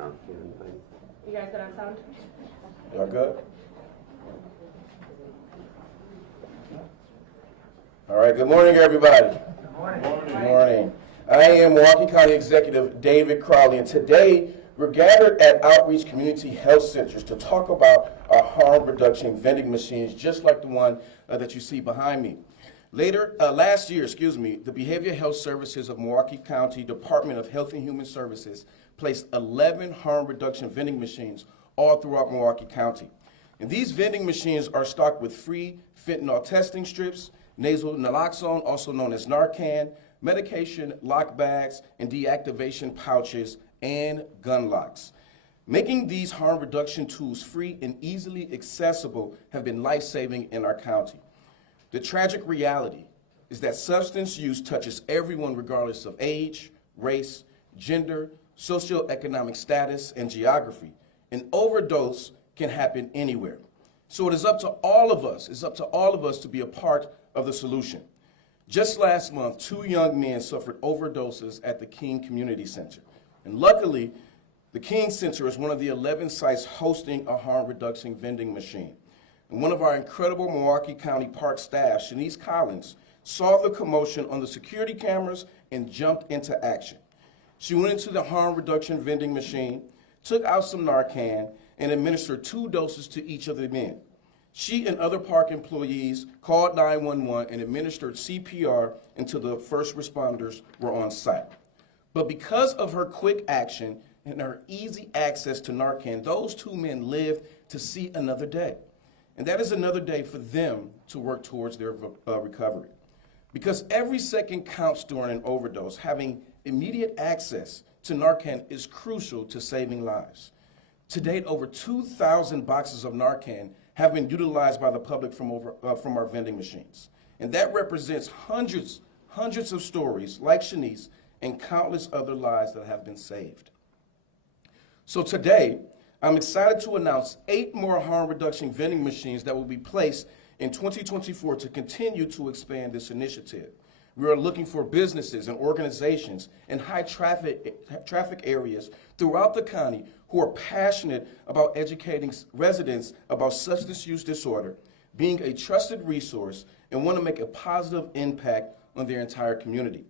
Narcan thing. You guys good on sound? Y'all good? All right, good morning, everybody. Good morning. Good morning. I am Milwaukee County Executive David Crowley, and today we're gathered at Outreach Community Health Centers to talk about our harm reduction vending machines, just like the one that you see behind me. Last year, the Behavioral Health Services of Milwaukee County Department of Health and Human Services placed 11 harm reduction vending machines all throughout Milwaukee County. And these vending machines are stocked with free fentanyl testing strips, nasal naloxone, also known as Narcan, medication lock bags, and deactivation pouches, and gun locks. Making these harm reduction tools free and easily accessible have been life-saving in our county. The tragic reality is that substance use touches everyone regardless of age, race, gender, socioeconomic status, and geography. An overdose can happen anywhere. So it is up to all of us, to be a part of the solution. Just last month, 2 young men suffered overdoses at the King Community Center. And luckily, the King Center is one of the 11 sites hosting a harm reduction vending machine. And one of our incredible Milwaukee County Park staff, Shanice Collins, saw the commotion on the security cameras and jumped into action. She went into the harm reduction vending machine, took out some Narcan, and administered 2 doses to each of the men. She and other park employees called 911 and administered CPR until the first responders were on site. But because of her quick action and her easy access to Narcan, those 2 men lived to see another day. And that is another day for them to work towards their recovery. Because every second counts during an overdose, having immediate access to Narcan is crucial to saving lives. To date, over 2,000 boxes of Narcan have been utilized by the public from our vending machines. And that represents hundreds of stories like Shanice and countless other lives that have been saved. So today, I'm excited to announce 8 more harm reduction vending machines that will be placed in 2024 to continue to expand this initiative. We are looking for businesses and organizations in high traffic areas throughout the county who are passionate about educating residents about substance use disorder, being a trusted resource, and want to make a positive impact on their entire community.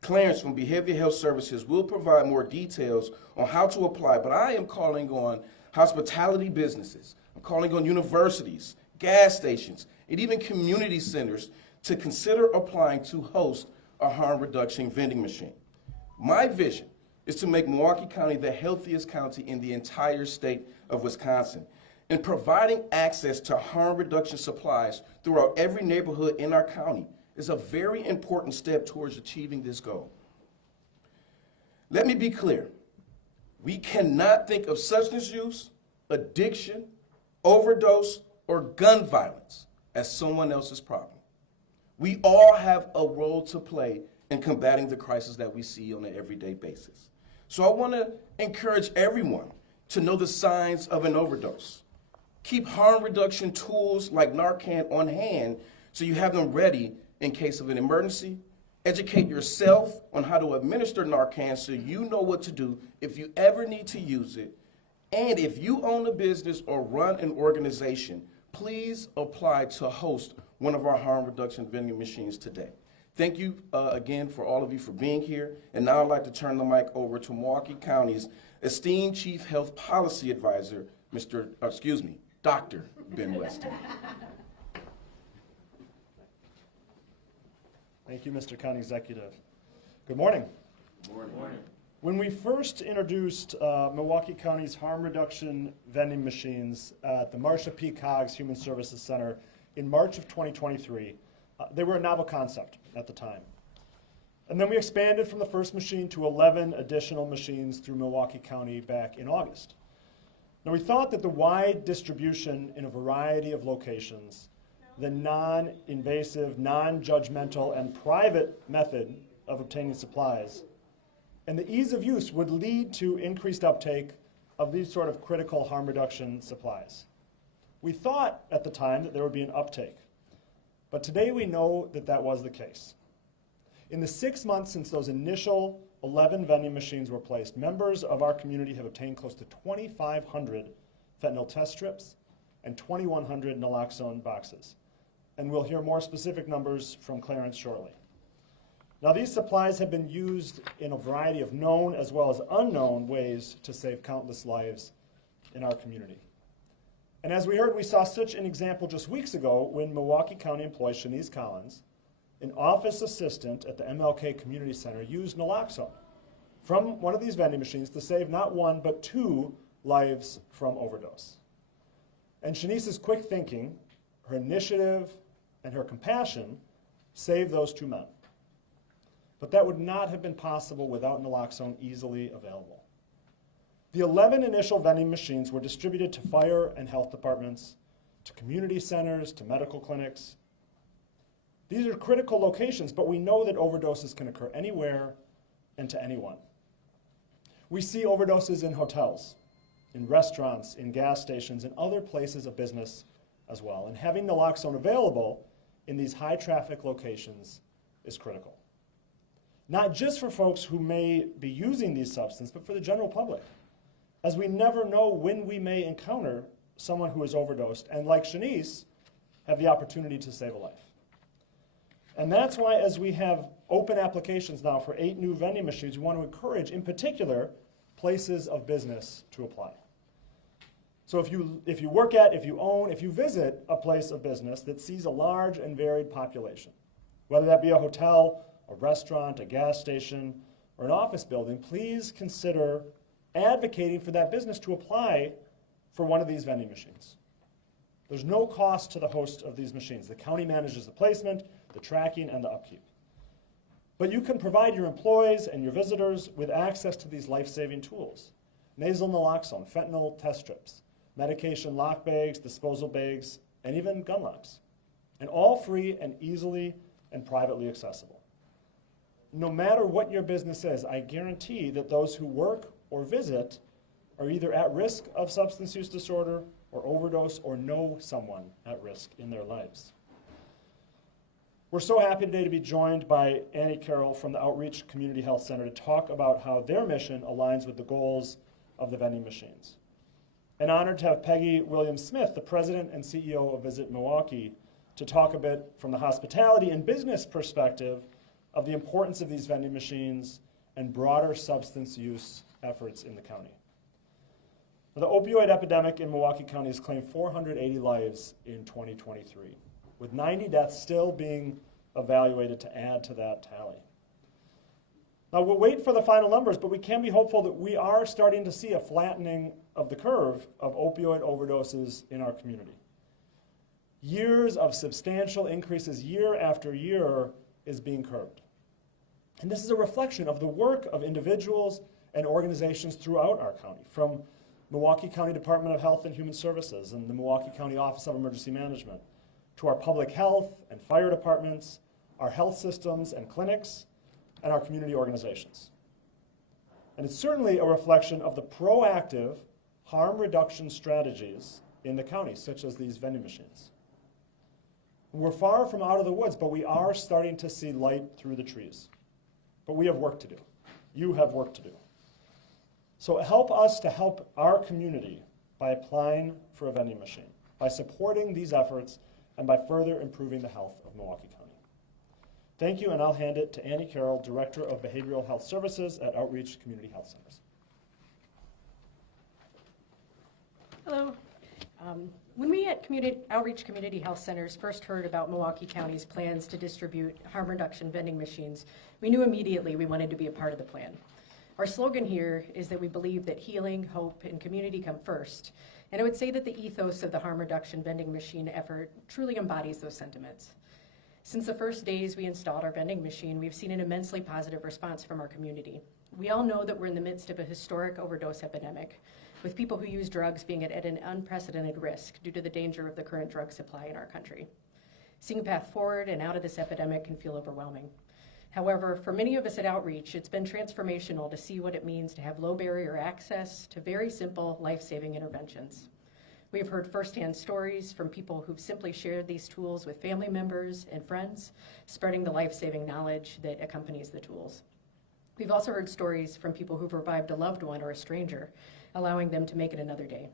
Clarence from Behavioral Health Services will provide more details on how to apply, but I am calling on hospitality businesses, I'm calling on universities, gas stations, and even community centers to consider applying to host a harm reduction vending machine. My vision is to make Milwaukee County the healthiest county in the entire state of Wisconsin. And providing access to harm reduction supplies throughout every neighborhood in our county is a very important step towards achieving this goal. Let me be clear. We cannot think of substance use, addiction, overdose, or gun violence as someone else's problem. We all have a role to play in combating the crisis that we see on an everyday basis. So I want to encourage everyone to know the signs of an overdose. Keep harm reduction tools like Narcan on hand so you have them ready in case of an emergency. Educate yourself on how to administer Narcan so you know what to do if you ever need to use it. And if you own a business or run an organization, please apply to host one of our harm reduction vending machines today. Thank you again for all of you for being here. And now I'd like to turn the mic over to Milwaukee County's esteemed Chief Health Policy Advisor, Dr. Ben Weston. Thank you, Mr. County Executive. Good morning. Good morning. When we first introduced Milwaukee County's harm reduction vending machines at the Marsha P. Coggs Human Services Center in March of 2023, they were a novel concept at the time. And then we expanded from the first machine to 11 additional machines through Milwaukee County back in August. Now we thought that the wide distribution in a variety of locations, the non-invasive, non-judgmental, and private method of obtaining supplies, and the ease of use would lead to increased uptake of these sort of critical harm reduction supplies. We thought at the time that there would be an uptake, but today we know that that was the case. In the 6 months since those initial 11 vending machines were placed, members of our community have obtained close to 2,500 fentanyl test strips and 2,100 naloxone boxes. And we'll hear more specific numbers from Clarence shortly. Now, these supplies have been used in a variety of known as well as unknown ways to save countless lives in our community. And as we heard, we saw such an example just weeks ago when Milwaukee County employee Shanice Collins, an office assistant at the MLK Community Center, used naloxone from one of these vending machines to save not one but 2 lives from overdose. And Shanice's quick thinking, her initiative, and her compassion saved those 2 men. But that would not have been possible without naloxone easily available. The 11 initial vending machines were distributed to fire and health departments, to community centers, to medical clinics. These are critical locations, but we know that overdoses can occur anywhere and to anyone. We see overdoses in hotels, in restaurants, in gas stations, and other places of business as well. And having naloxone available in these high-traffic locations is critical. Not just for folks who may be using these substances, but for the general public, as we never know when we may encounter someone who is overdosed and, like Shanice, have the opportunity to save a life. And that's why, as we have open applications now for 8 new vending machines, we want to encourage, in particular, places of business to apply. So if you work at, if you own, if you visit a place of business that sees a large and varied population, whether that be a hotel, a restaurant, a gas station, or an office building, please consider advocating for that business to apply for one of these vending machines. There's no cost to the host of these machines. The county manages the placement, the tracking, and the upkeep. But you can provide your employees and your visitors with access to these life-saving tools. Nasal naloxone, fentanyl test strips, medication lock bags, disposal bags, and even gun locks. And all free and easily and privately accessible. No matter what your business is, I guarantee that those who work or visit are either at risk of substance use disorder or overdose or know someone at risk in their lives. We're so happy today to be joined by Annie Carroll from the Outreach Community Health Center to talk about how their mission aligns with the goals of the vending machines. And honored to have Peggy Williams-Smith, the president and CEO of Visit Milwaukee, to talk a bit from the hospitality and business perspective of the importance of these vending machines and broader substance use efforts in the county. The opioid epidemic in Milwaukee County has claimed 480 lives in 2023, with 90 deaths still being evaluated to add to that tally. Now, we'll wait for the final numbers, but we can be hopeful that we are starting to see a flattening of the curve of opioid overdoses in our community. Years of substantial increases year after year is being curbed. And this is a reflection of the work of individuals and organizations throughout our county, from Milwaukee County Department of Health and Human Services and the Milwaukee County Office of Emergency Management, to our public health and fire departments, our health systems and clinics, and our community organizations. And it's certainly a reflection of the proactive harm reduction strategies in the county, such as these vending machines. We're far from out of the woods, but we are starting to see light through the trees. But we have work to do. You have work to do. So help us to help our community by applying for a vending machine, by supporting these efforts, and by further improving the health of Milwaukee County. Thank you, and I'll hand it to Annie Carroll, Director of Behavioral Health Services at Outreach Community Health Centers. Hello. When we at Outreach Community Health Centers first heard about Milwaukee County's plans to distribute harm reduction vending machines, we knew immediately we wanted to be a part of the plan. Our slogan here is that we believe that healing, hope, and community come first. And I would say that the ethos of the harm reduction vending machine effort truly embodies those sentiments. Since the first days we installed our vending machine, we've seen an immensely positive response from our community. We all know that we're in the midst of a historic overdose epidemic, with people who use drugs being at an unprecedented risk due to the danger of the current drug supply in our country. Seeing a path forward and out of this epidemic can feel overwhelming. However, for many of us at Outreach, it's been transformational to see what it means to have low barrier access to very simple life-saving interventions. We have heard firsthand stories from people who've simply shared these tools with family members and friends, spreading the life-saving knowledge that accompanies the tools. We've also heard stories from people who've revived a loved one or a stranger, allowing them to make it another day.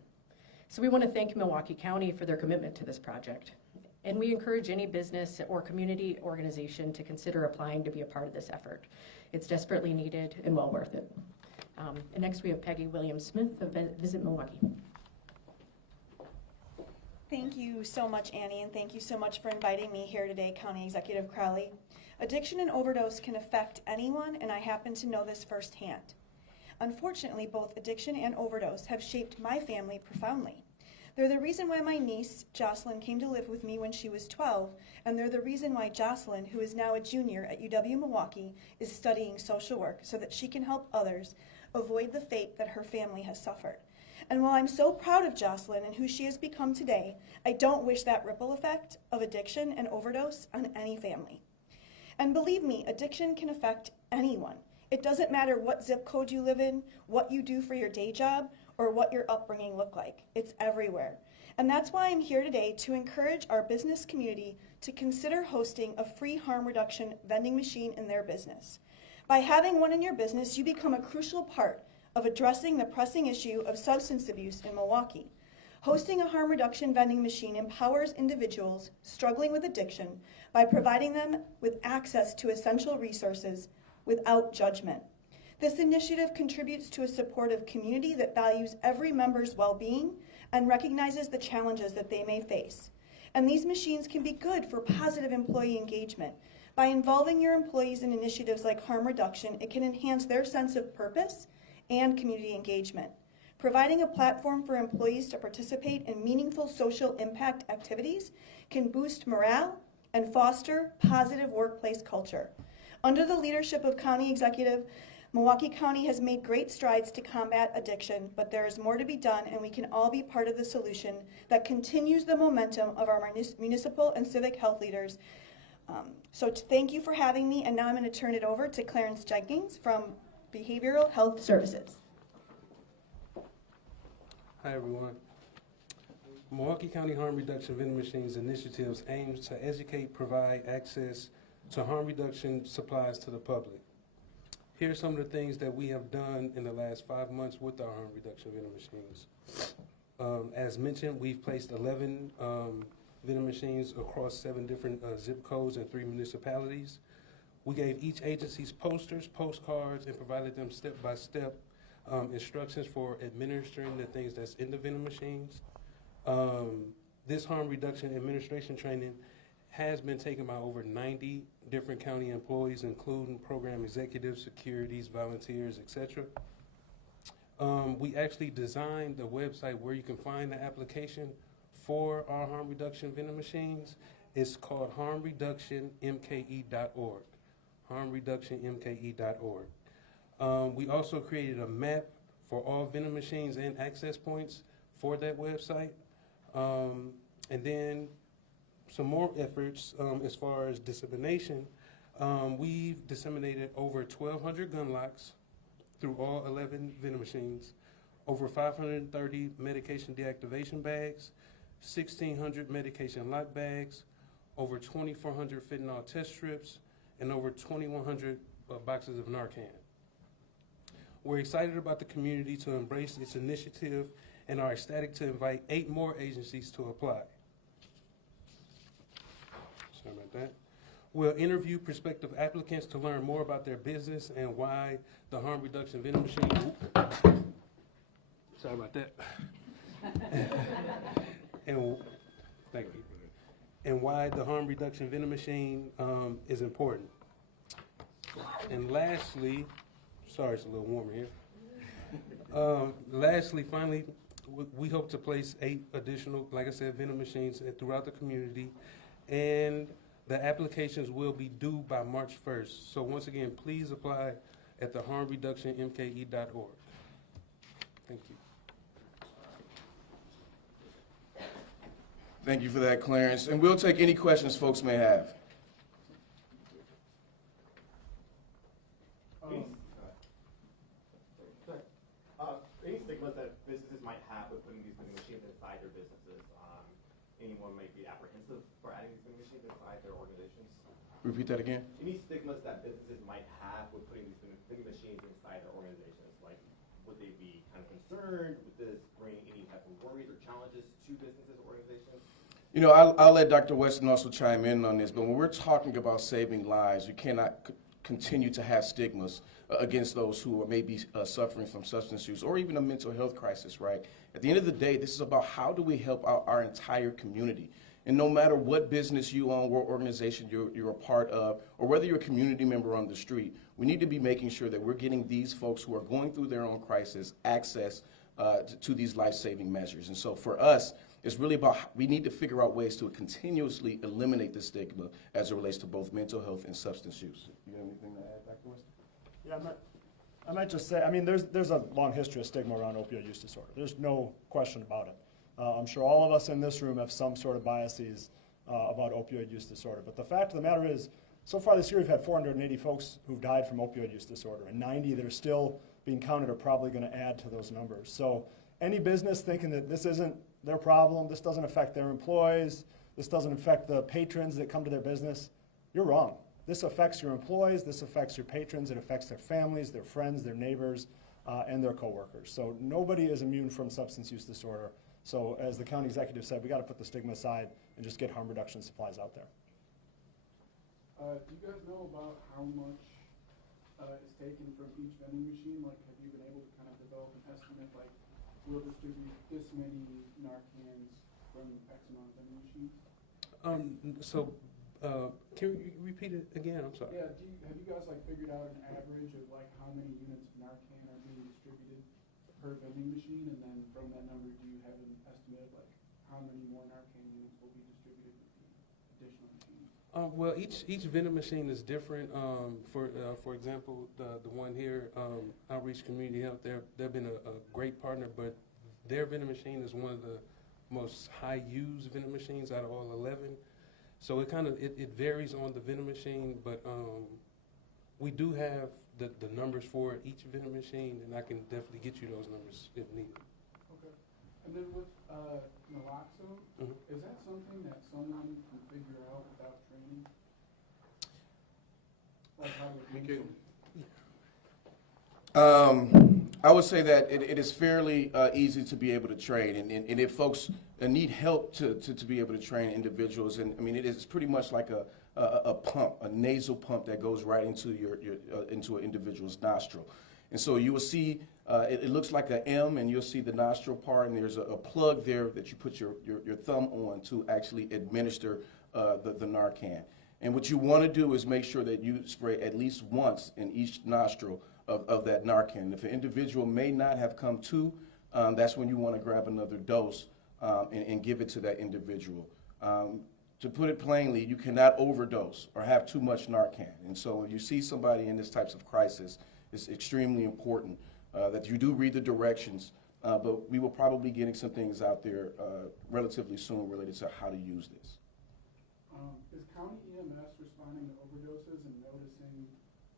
So we want to thank Milwaukee County for their commitment to this project. And we encourage any business or community organization to consider applying to be a part of this effort. It's desperately needed and well worth it. And next we have Peggy Williams-Smith of Visit Milwaukee. Thank you so much, Annie, and thank you so much for inviting me here today, County Executive Crowley. Addiction and overdose can affect anyone, and I happen to know this firsthand. Unfortunately, both addiction and overdose have shaped my family profoundly. They're the reason why my niece, Jocelyn, came to live with me when she was 12, and they're the reason why Jocelyn, who is now a junior at UW-Milwaukee, is studying social work so that she can help others avoid the fate that her family has suffered. And while I'm so proud of Jocelyn and who she has become today, I don't wish that ripple effect of addiction and overdose on any family. And believe me, addiction can affect anyone. It doesn't matter what zip code you live in, what you do for your day job, or what your upbringing looked like. It's everywhere. And that's why I'm here today to encourage our business community to consider hosting a free harm reduction vending machine in their business. By having one in your business, you become a crucial part of addressing the pressing issue of substance abuse in Milwaukee. Hosting a harm reduction vending machine empowers individuals struggling with addiction by providing them with access to essential resources without judgment. This initiative contributes to a supportive community that values every member's well-being and recognizes the challenges that they may face. And these machines can be good for positive employee engagement. By involving your employees in initiatives like harm reduction, it can enhance their sense of purpose and community engagement. Providing a platform for employees to participate in meaningful social impact activities can boost morale and foster positive workplace culture. Under the leadership of County Executive, Milwaukee County has made great strides to combat addiction, but there is more to be done, and we can all be part of the solution that continues the momentum of our municipal and civic health leaders. So thank you for having me, and now I'm going to turn it over to Clarence Jenkins from Behavioral Health Services. Hi everyone. Milwaukee County Harm Reduction Vending Machines initiatives aims to educate, provide access to harm reduction supplies to the public. Here are some of the things that we have done in the last 5 months with our harm reduction vending machines. As mentioned, we've placed 11 vending machines across 7 different zip codes and 3 municipalities. We gave each agency's posters, postcards, and provided them step-by-step instructions for administering the things that's in the vending machines. This harm reduction administration training has been taken by over 90 different county employees, including program executives, securities, volunteers, etc. We actually designed the website where you can find the application for our harm reduction vending machines. It's called harmreductionmke.org. harmreductionmke.org. We also created a map for all vending machines and access points for that website. And then some more efforts as far as dissemination. We've disseminated over 1,200 gun locks through all 11 vending machines, over 530 medication deactivation bags, 1,600 medication lock bags, over 2,400 fentanyl test strips, and over 2,100 boxes of Narcan. We're excited about the community to embrace this initiative and are ecstatic to invite 8 more agencies to apply. Sorry about that. We'll interview prospective applicants to learn more about their business and why the harm reduction vending machine. Sorry about that. And thank you. And why the harm reduction vending machine is important. And lastly, sorry, it's a little warmer here. Lastly, finally, we hope to place 8 additional, like I said, vending machines throughout the community, and the applications will be due by March 1st. So once again, please apply at the harmreductionmke.org. Thank you. Thank you for that, Clarence. And we'll take any questions folks may have. Any stigmas that businesses might have with putting these vending machines inside their businesses? Anyone might be apprehensive for adding these vending machines inside their organizations? Repeat that again. Any stigmas that businesses might have with putting these vending machines inside their organizations? Like, would they be kind of concerned? Would this bring any type of worries or challenges to businesses or organizations? You know, I'll let Dr. Weston also chime in on this, but when we're talking about saving lives, you cannot continue to have stigmas against those who are maybe suffering from substance use or even a mental health crisis, right? At the end of the day, this is about how do we help out our entire community. And no matter what business you own, what organization you're a part of, or whether you're a community member on the street, we need to be making sure that we're getting these folks who are going through their own crisis access to these life-saving measures. And so for us, it's really about, we need to figure out ways to continuously eliminate the stigma as it relates to both mental health and substance use. You have anything to add, Dr. Weston? Yeah, I might just say, I mean, there's a long history of stigma around opioid use disorder. There's no question about it. I'm sure all of us in this room have some sort of biases about opioid use disorder. But the fact of the matter is, so far this year we've had 480 folks who've died from opioid use disorder, and 90 that are still being counted are probably going to add to those numbers. So any business thinking that this isn't their problem, this doesn't affect their employees, this doesn't affect the patrons that come to their business, you're wrong. This affects your employees, this affects your patrons, it affects their families, their friends, their neighbors, and their coworkers. So nobody is immune from substance use disorder. So as the county executive said, we got to put the stigma aside and just get harm reduction supplies out there. Do you guys know about how much is taken from each vending machine? Like, have you been able to kind of develop an estimate, like, we'll distribute this many Narcans from X amount of vending machines? Can you repeat it again? I'm sorry. Yeah, have you guys, like, figured out an average of, like, how many units of Narcan are being distributed per vending machine? And then from that number, do you have an estimate of, like, how many more Narcan units will be distributed with the additional machines? Well, each vending machine is different. For example, the one here, Outreach Community Health, they've been a great partner, but their vending machine is one of the most high-used vending machines out of all 11. So it varies on the vending machine, but we do have the numbers for each vending machine, and I can definitely get you those numbers if needed. Okay. And then with naloxone, is that something that someone can figure out without training? Like how I would say that it is fairly easy to be able to train, and if folks need help to be able to train individuals, and I mean it is pretty much like a pump, a nasal pump that goes right into into an individual's nostril, and so you will see it looks like an M, and you'll see the nostril part, and there's a plug there that you put your thumb on to actually administer the Narcan. And what you want to do is make sure that you spray at least once in each nostril of that Narcan. If an individual may not have come to, that's when you want to grab another dose and give it to that individual. To put it plainly, you cannot overdose or have too much Narcan. And so when you see somebody in this types of crisis, it's extremely important that you do read the directions, but we will probably be getting some things out there relatively soon related to how to use this. Is county EMS responding to overdoses and noticing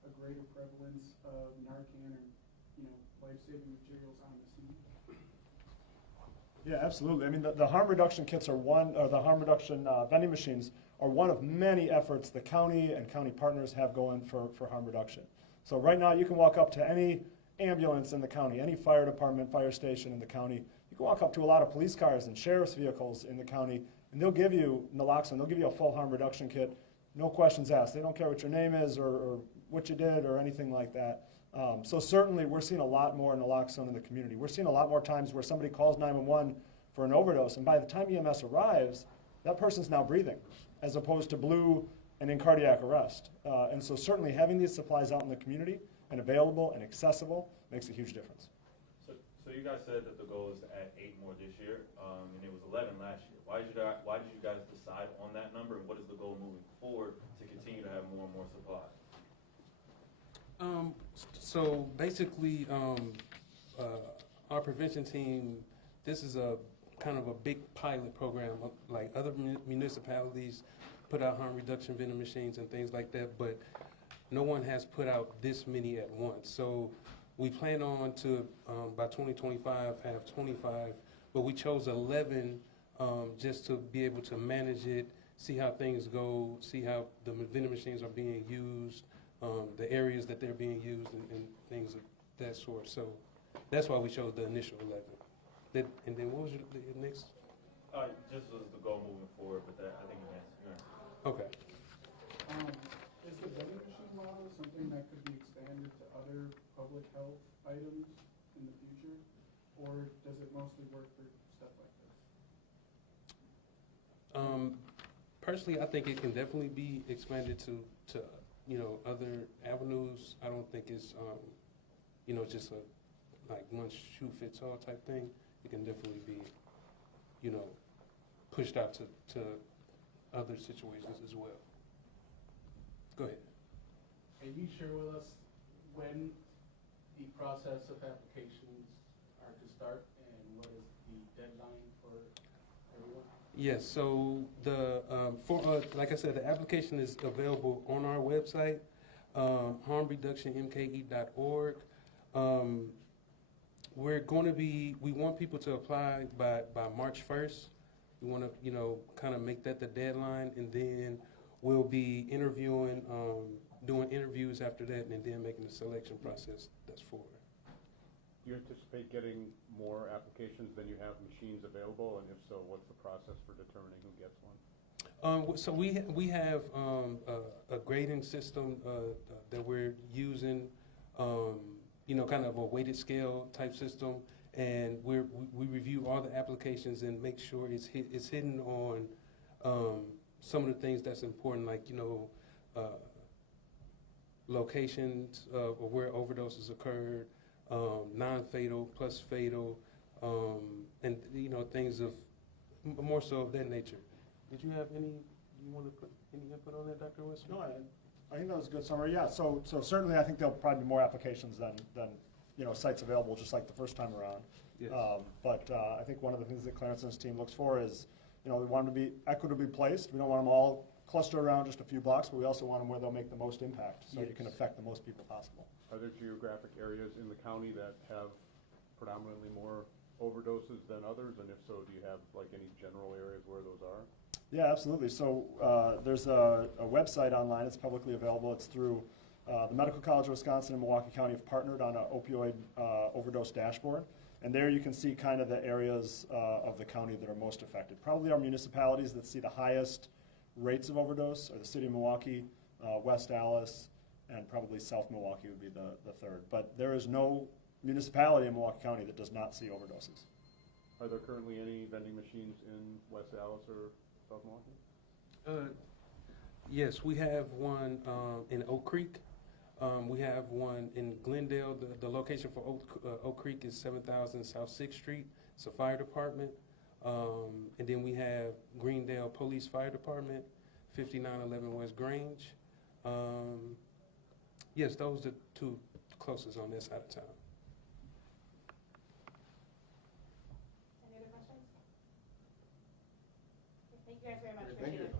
a greater prevalence of Narcan or, life-saving materials on the scene? Yeah, absolutely. I mean, the harm reduction kits are the harm reduction vending machines are one of many efforts the county and county partners have going for harm reduction. So right now, you can walk up to any ambulance in the county, any fire department, fire station in the county. You can walk up to a lot of police cars and sheriff's vehicles in the county, and they'll give you naloxone. They'll give you a full harm reduction kit, no questions asked. They don't care what your name is or what you did or anything like that. So certainly we're seeing a lot more naloxone in the community. We're seeing a lot more times where somebody calls 911 for an overdose, and by the time EMS arrives, that person's now breathing, as opposed to blue and in cardiac arrest. And so certainly having these supplies out in the community and available and accessible makes a huge difference. So you guys said that the goal is to add 8 more this year, and it was 11 last year. Why did you guys decide on that number, and what is the goal moving forward to continue to have more and more supplies? So basically, our prevention team, this is a kind of a big pilot program. Like other municipalities put out harm reduction vending machines and things like that, but no one has put out this many at once. So we plan on to, by 2025, have 25, but we chose 11 just to be able to manage it, see how things go, see how the vending machines are being used, the areas that they're being used and things of that sort. So that's why we chose the initial 11. And then what was the next? Just was the goal moving forward, but that, I think you answered. Okay. Is the vending machine model something that could be expanded to other public health items in the future? Or does it mostly work for stuff like this? Personally, I think it can definitely be expanded to other avenues. I don't think it's just a like one shoe fits all type thing. It can definitely be pushed out to other situations as well. Go ahead. Can you share with us when the process of applications are to start and what is the deadline for everyone? Yes, so like I said, the application is available on our website, harmreductionmke.org. We want people to apply by March 1st. We want to, kind of make that the deadline, and then we'll be interviewing, doing interviews after that, and then making the selection process that's forward. Do you anticipate getting more applications than you have machines available, and if so, what's the process for determining who gets one? So we have a grading system that we're using, kind of a weighted scale type system, and we review all the applications and make sure it's hidden on some of the things that's important, like locations of where overdoses occurred, non-fatal plus fatal, and things of more so of that nature. Did you have you want to put any input on that, Dr. Weston? No, I think that was a good summary. Yeah, so certainly I think there'll probably be more applications than sites available, just like the first time around. Yes. But I think one of the things that Clarence and his team looks for is, we want them to be equitably placed. We don't want them all clustered around just a few blocks, but we also want them where they'll make the most impact, so you can affect the most people possible. Are there geographic areas in the county that have predominantly more overdoses than others, and if so, do you have like any general areas where those are? Yeah, absolutely. So there's a website online. It's publicly available. It's through the Medical College of Wisconsin and Milwaukee County have partnered on an opioid overdose dashboard. And there you can see kind of the areas of the county that are most affected. Probably our municipalities that see the highest rates of overdose are the city of Milwaukee, West Allis, and probably South Milwaukee would be the third. But there is no municipality in Milwaukee County that does not see overdoses. Are there currently any vending machines in West Allis or South Milwaukee? Yes, we have one in Oak Creek. We have one in Glendale. The location for Oak Creek is 7000 South 6th Street. It's a fire department. And then we have Greendale Police Fire Department, 5911 West Grange. Yes, those are the two closest on this side of town. Any other questions? Thank you guys very much. Appreciate it.